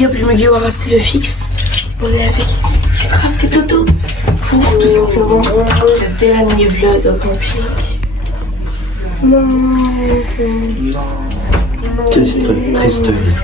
big up les Mugiwara, c'est le fixe. On est avec Xcraft et Toto pour tout simplement le dernier vlog au camping. Non. Triste vie.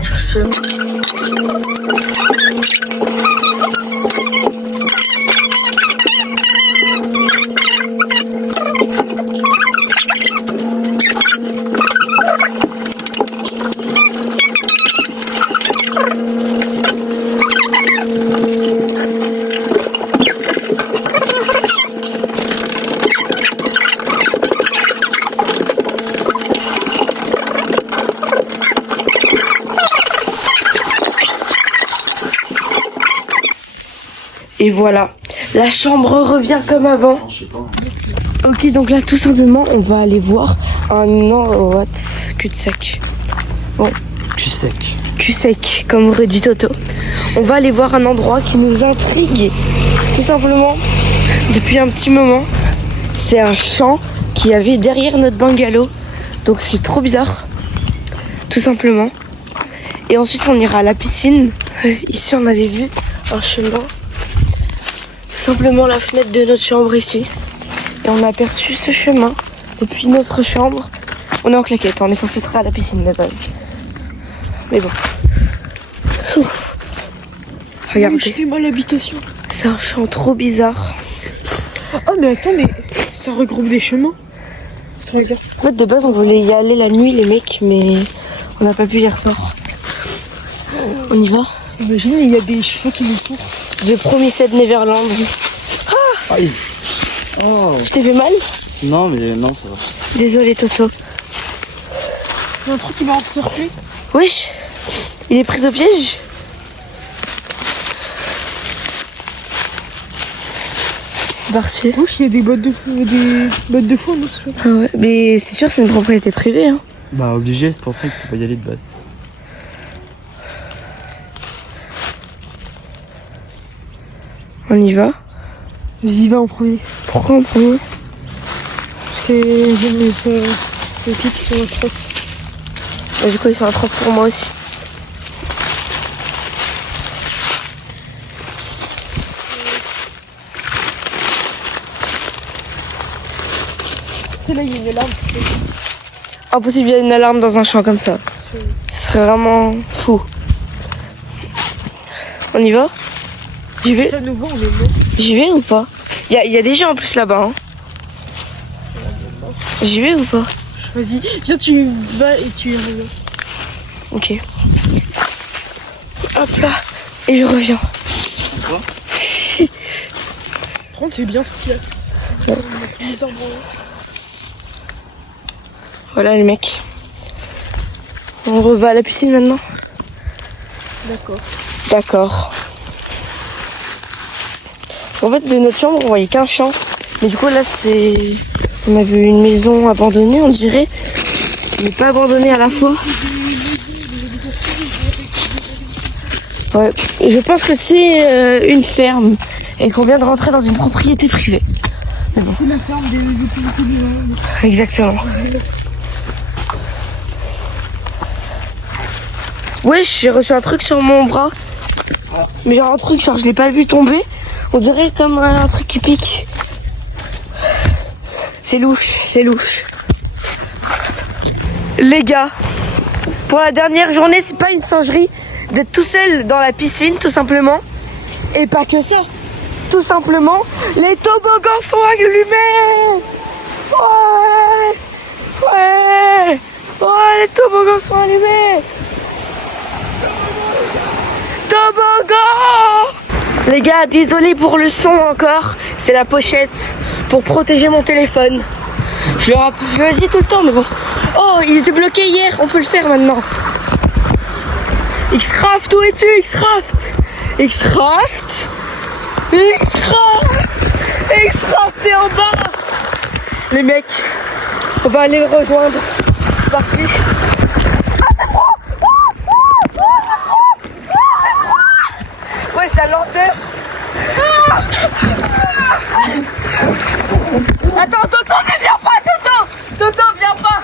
Et voilà, la chambre revient comme avant. Ok, donc là tout simplement on va aller voir un cul-de-sac. Bon, Cul-sec. cul-sec comme redit Toto. On va aller voir un endroit qui nous intrigue. Tout simplement, depuis un petit moment, c'est un champ qu'il y avait derrière notre bungalow. Donc c'est trop bizarre, tout simplement. Et ensuite on ira à la piscine. Ici on avait vu un chemin. Simplement la fenêtre de notre chambre ici. Et on a aperçu ce chemin depuis notre chambre. On est en claquette, on est censé être à la piscine de base. Mais bon. Ouf. Regardez. J'étais mal l'habitation. C'est un champ trop bizarre. Oh mais attends, mais ça regroupe des chemins. Regarde. En fait de base on voulait y aller la nuit les mecs, mais on n'a pas pu hier soir. On y va? Imagine, il y a des chevaux qui nous courent. The Promised Neverland. Aïe. Oh. Je t'ai fait mal? Non, mais non, ça va. Désolé Toto. Il y a un truc qui m'a encerclé. Wesh, il est pris au piège? C'est parti. Oui, il y a des bottes de foin. Ah ouais, mais c'est sûr c'est une propriété privée hein. Bah, obligé, c'est pour ça qu'il faut pas y aller de base. On y va? J'y vais en premier. Pourquoi en premier? Parce que j'aime les pics sont atroces. Bah, du coup ils sont atroces pour moi aussi. C'est là, il y a une alarme. Impossible, il y a une alarme dans un champ comme ça. Ce serait vraiment fou. On y va? J'y vais? Ça nous va, on est mort. J'y vais ou pas? Il y a des gens en plus là-bas. Hein. J'y vais ou pas? Vas-y, viens, tu vas et tu y reviens. Ok. Hop là. Et je reviens. Quoi? Par contre, c'est bien ce qu'il y a. Ouais. Voilà les mecs. On va à la piscine maintenant? D'accord. D'accord. En fait, de notre chambre, on voyait qu'un champ. Mais du coup, là, on a vu une maison abandonnée, on dirait. Mais pas abandonnée à la fois. Ouais. Et je pense que c'est une ferme. Et qu'on vient de rentrer dans une propriété privée. Mais bon. C'est la ferme des Exactement. Wesh, j'ai reçu un truc sur mon bras. Mais genre un truc, genre je l'ai pas vu tomber. On dirait comme un truc qui pique. C'est louche, c'est louche. Les gars, pour la dernière journée, c'est pas une singerie d'être tout seul dans la piscine, tout simplement. Et pas que ça. Tout simplement, les toboggans sont allumés. Ouais, ouais, ouais, les toboggans sont allumés. Toboggan! Les gars, désolé pour le son encore. C'est la pochette pour protéger mon téléphone. Je le dis tout le temps, mais bon. Oh, il était bloqué hier, on peut le faire maintenant. Xcraft, où es-tu, Xcraft? Xcraft? Xcraft? Xcraft, t'es en bas! Les mecs, on va aller le rejoindre. C'est parti. Ouais, c'est la lenteur. Attends, Toto, ne viens pas, Toto. Toto, viens pas.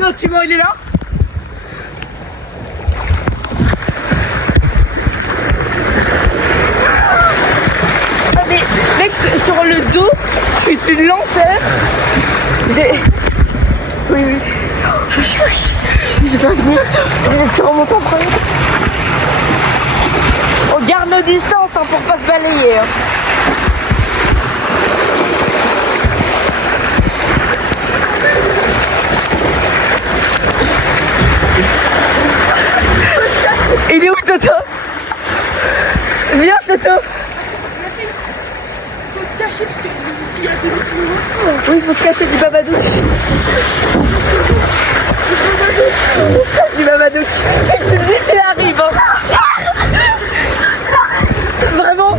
Non, tu vois, il est là. une lenteur. Oui, oui. J'ai pas venu. Tu remontes en premier. On garde nos distances hein, pour pas se balayer. Hein. Il est où Toto? Viens Toto. Faut se cacher parce que s'il y a des autres. Oui, il faut se cacher du Babadook. Du Babadook. Et tu me dis s'il arrive. Hein. Vraiment.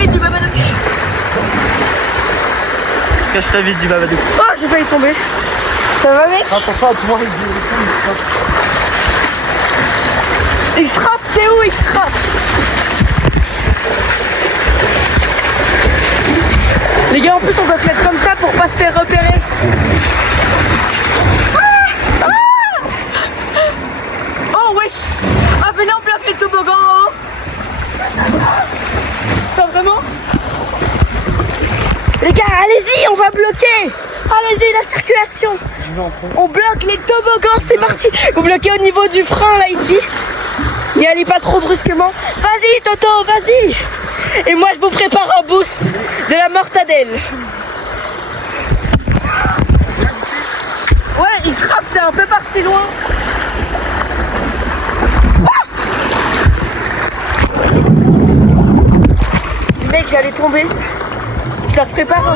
Du Babadook. Cache ta vie du Babadook. Oh, j'ai failli tomber. Ça va mec? Attention à toi, Il se frappe, t'es où il se frappe? Les gars, en plus on doit se mettre comme ça pour pas se faire repérer. Oh wesh. Ah venez on bloque les toboggans en haut. Pas vraiment? Les gars, allez-y, on va bloquer. Allez-y, la circulation. On bloque les toboggans, c'est parti. Vous bloquez au niveau du frein là ici. N'y allez pas trop brusquement. Vas-y Toto, vas-y. Et moi je vous prépare un boost de la mortadelle. Ouais, il se frappe, t'es un peu parti loin. Mec, j'allais tomber. Je leur prépare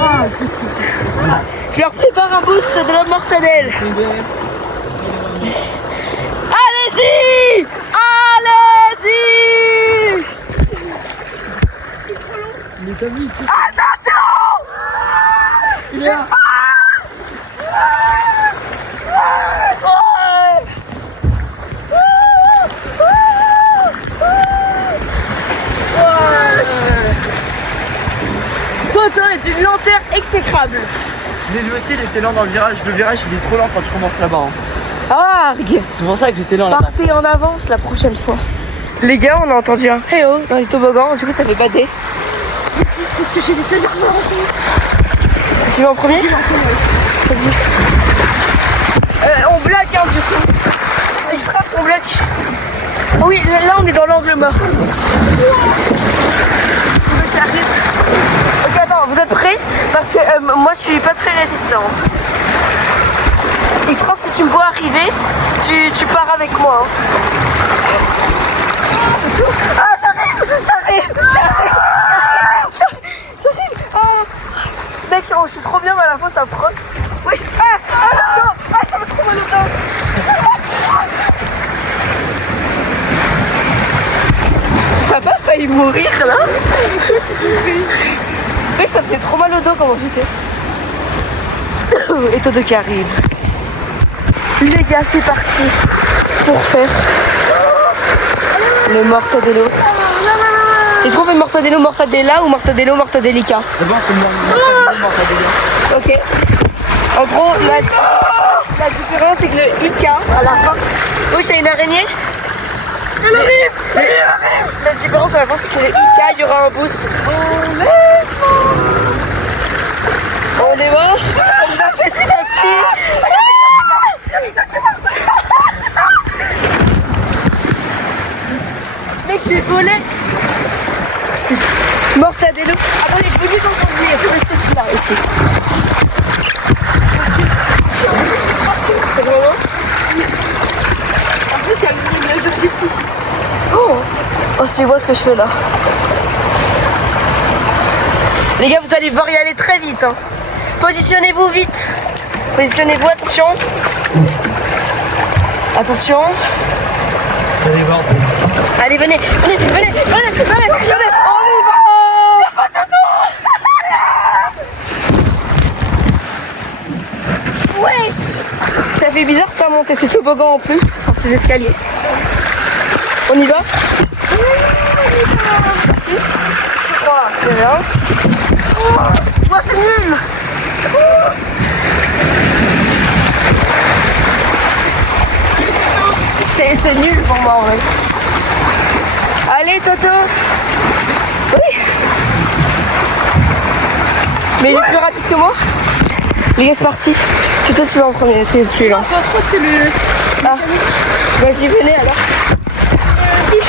un boost de la mortadelle. Allez-y! Allez-y! Attention! Il est là. Toto est une lenteur exécrable. Mais lui aussi il était lent dans le virage. Le virage il est trop lent quand tu commences là-bas. Hein. Argue! C'est pour ça que j'étais lent là-bas. Partez en avance la prochaine fois. Les gars, on a entendu un hey oh dans les toboggans, du coup ça fait bader. Parce que j'ai des feux d'armes. Tu vas en premier? Vas-y. On bloque hein, du coup. X-Craft on bloque. Oh oui, là on est dans l'angle mort. Ok attends, vous êtes prêts? Parce que moi je suis pas très résistant. X-Craft si tu me vois arriver, tu pars avec moi. Hein. Ah j'arrive. Ah. Mec, oh, je suis trop bien, mais à la fois ça frotte. Oui, le dos. Ah, ça me trop mal au dos. T'as pas failli mourir là? Mec, ça me fait trop mal au dos comment j'étais. Et Toto qui arrive. Les gars, c'est parti pour faire le mortadello. Est-ce qu'on fait mortadello, mortadella ou mortadello, mortadelica? D'abord c'est le mortadella. Ok. En gros, la différence c'est que le Ika à la fin. Oui, c'est une araignée. Elle arrive. La différence à la fin c'est que le Ika, il y aura un boost. On est mort. On va petit à petit. Mec, j'ai volé. Mortadello. Attendez, je vous dis quand on dit, il faut rester celui-là ici. C'est vraiment. En plus, il y a le nageur juste ici. Oh, si tu vois ce que je fais là. Les gars, vous allez voir y aller très vite. Hein. Positionnez-vous vite. Positionnez-vous, attention. Attention. Vous allez voir. Allez, venez. On y va. Wesh. Ça fait bizarre de pas monter ces toboggans en plus, enfin ces escaliers. On y va? 3, 2, 1. Moi c'est nul. C'est nul pour moi en vrai. Allez Toto. Oui. Mais il est plus rapide que moi. Les gars, c'est parti. Toto, tu vas en premier, tu es plus lent. Enfin, trop, c'est le. Ah. Vas-y, venez alors. Mais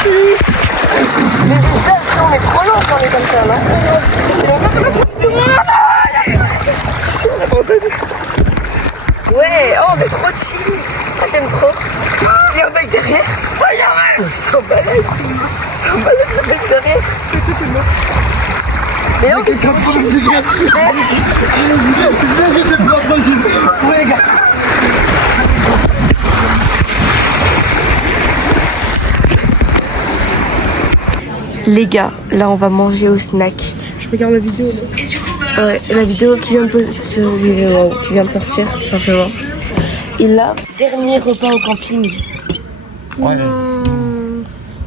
c'est ça, si on est trop lent quand on est comme ça, non? Ça fait longtemps qu'on a abandonné. Ouais, oh, on est trop chill. Ah, j'aime trop. Il y a un mec derrière. Oh, il y a un mec. C'est un balai. C'est un balai, le mec derrière. Mais non, mais c'est trop chill. Ouais, les gars. Les gars, là on va manger au snack. Je regarde la vidéo là. Ouais, la vidéo qui vient de sortir, tout simplement. Et là, dernier repas au camping. Ouais.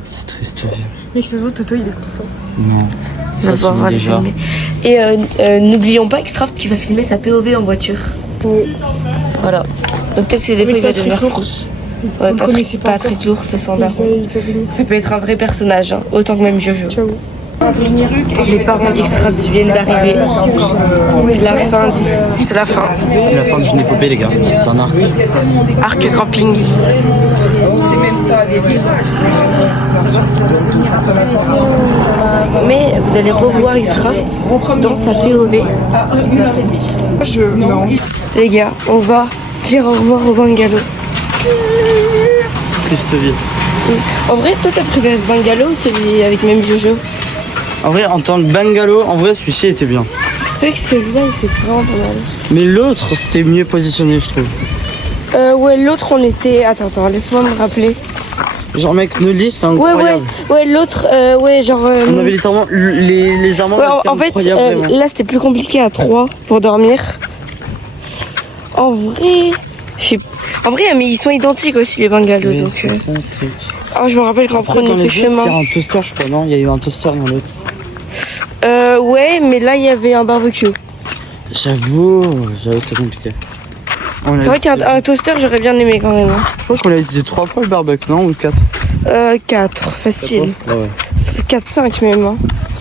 C'est triste, vieux. Mec, ça se voit, Toto il est content. Non. On va Ça, pouvoir c'est le déjà. filmer. Et n'oublions pas Xcraft qui va filmer sa POV en voiture. Oui. Voilà. Donc peut-être que des fois il va devenir fou. Ouais, Vous le connaissez pas Patrick Lourdes, c'est son Il daron. peut venir. Ça peut être un vrai personnage, hein, autant que même Jojo. Ciao. Les parents d'Xcraft viennent d'arriver. C'est la fin. C'est la fin d'une épopée, les gars. D'un arc. Arc camping. Mais vous allez revoir Xcraft dans sa POV. Les gars, on va dire au revoir au bungalow. Triste vie. En vrai, toi t'as préféré ce bungalow ou celui avec même Jojo? En vrai, en tant que bungalow, en vrai, celui-ci était bien. C'est vrai que celui-là il était vraiment pas mal. Mais l'autre, c'était mieux positionné, je trouve. Ouais, l'autre on était. Attends, laisse-moi me rappeler. Genre, mec, Nolly, c'était Ouais, incroyable. ouais, l'autre, ouais, genre. On avait littéralement les armoires. Ouais, c'était en fait, incroyable, vraiment. là c'était plus compliqué à 3 pour dormir. En vrai, en vrai, mais ils sont identiques aussi les bungalows. Oui, Donc, c'est ça, le truc. je me rappelle quand on prenait ce Il y chemin. a un toaster, je crois, non? Il y a eu un toaster dans l'autre. Ouais, mais là il y avait un barbecue. J'avoue, c'est compliqué. C'est vrai qu'un toaster j'aurais bien aimé quand même. Hein. Je crois qu'on l'a utilisé 3 fois le barbecue, non? Ou 4? 4, facile. Ouais. 4, 5 même. Hein.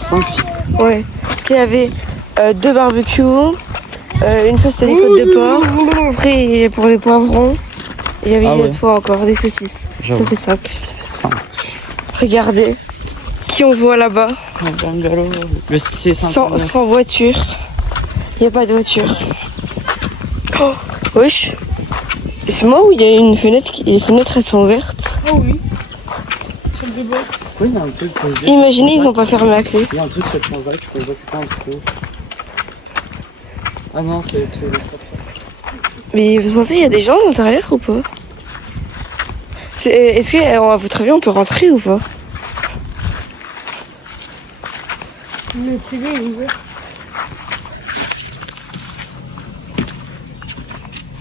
5. Ouais. Parce qu'il y avait 2 barbecues, une fois c'était des côtes de porc, après pour des poivrons, il y avait une autre fois encore des saucisses. Ça fait 5. 5. Regardez qui on voit là-bas. Un bungalow. Le C5. Sans voiture. Il n'y a pas de voiture. Oh, wesh. C'est moi où il y a une fenêtre, les fenêtres elles sont ouvertes. Ah oui. Salle de bain. Oui, il y a un truc. Imaginez, ils ont pas fermé la clé. Il y a un truc sur Transac, je peux voir c'est quoi un truc. Ah non, c'est le truc de ça. Mais vous pensez qu'il y a des gens à l'intérieur ou pas? Est-ce qu'à votre avis on peut rentrer ou pas? Le privé est ouvert.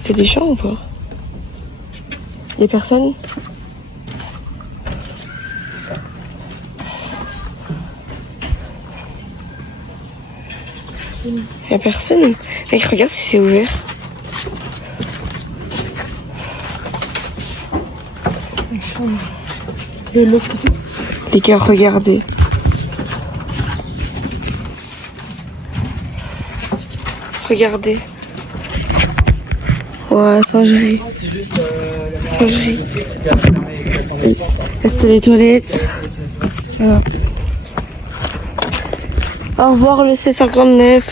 Il y a des gens ou pas? Il y a personne? Il y a personne? Mec, regarde si c'est ouvert. Et l'autre côté. Les gars, regardez. Regardez. Ouais, singerie. Singerie. Oui. Là, c'était les toilettes. Voilà. Au revoir le C59.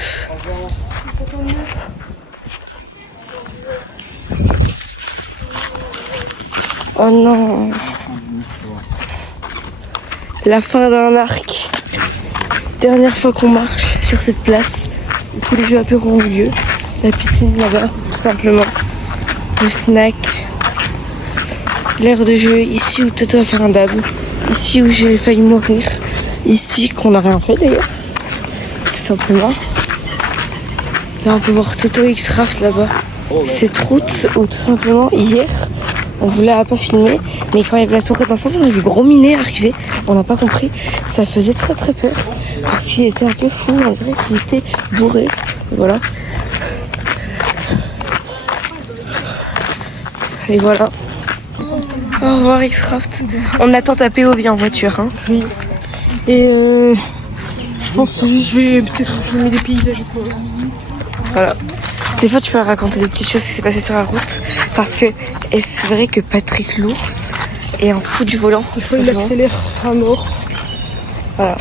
Oh non. La fin d'un arc. Dernière fois qu'on marche sur cette place où tous les jeux apéro ont lieu. La piscine là-bas, tout simplement. Le snack. L'aire de jeu, ici où Toto va faire un dab. Ici où j'ai failli mourir. Ici qu'on n'a rien fait d'ailleurs. Tout simplement. Là on peut voir Toto Xcraft là-bas. Cette route où tout simplement hier on voulait pas filmer, mais quand il y avait la soirée d'incendie, on a vu gros minet arriver, on n'a pas compris, ça faisait très très peur, parce qu'il était un peu fou, on dirait qu'il était bourré, voilà. Et voilà. Au revoir Xcraft. On attend ta POV en voiture. Hein. Oui. Et je pense que je vais peut-être filmer des paysages. Voilà. Des fois, tu peux raconter des petites choses qui s'est passées sur la route. Parce que est-ce vrai que Patrick l'ours est un fou du volant? Des fois, il accélère à mort. Voilà.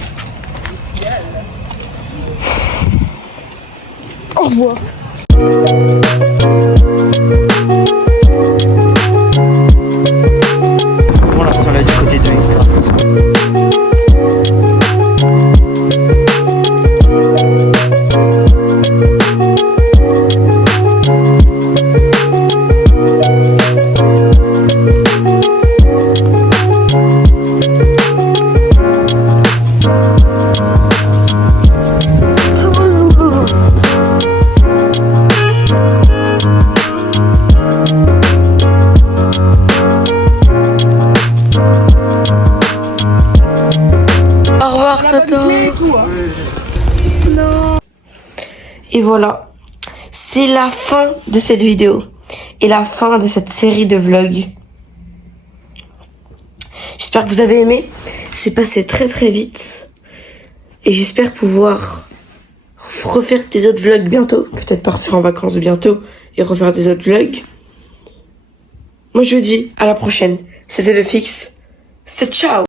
Au revoir. Pour l'instant là du côté de Xcraft. Au revoir Toto. Non. Et voilà. C'est la fin de cette vidéo. Et la fin de cette série de vlogs. J'espère que vous avez aimé. C'est passé très très vite. Et j'espère pouvoir refaire des autres vlogs bientôt. Peut-être partir en vacances bientôt et refaire des autres vlogs. Moi je vous dis à la prochaine. C'était le fixe. C'est ciao.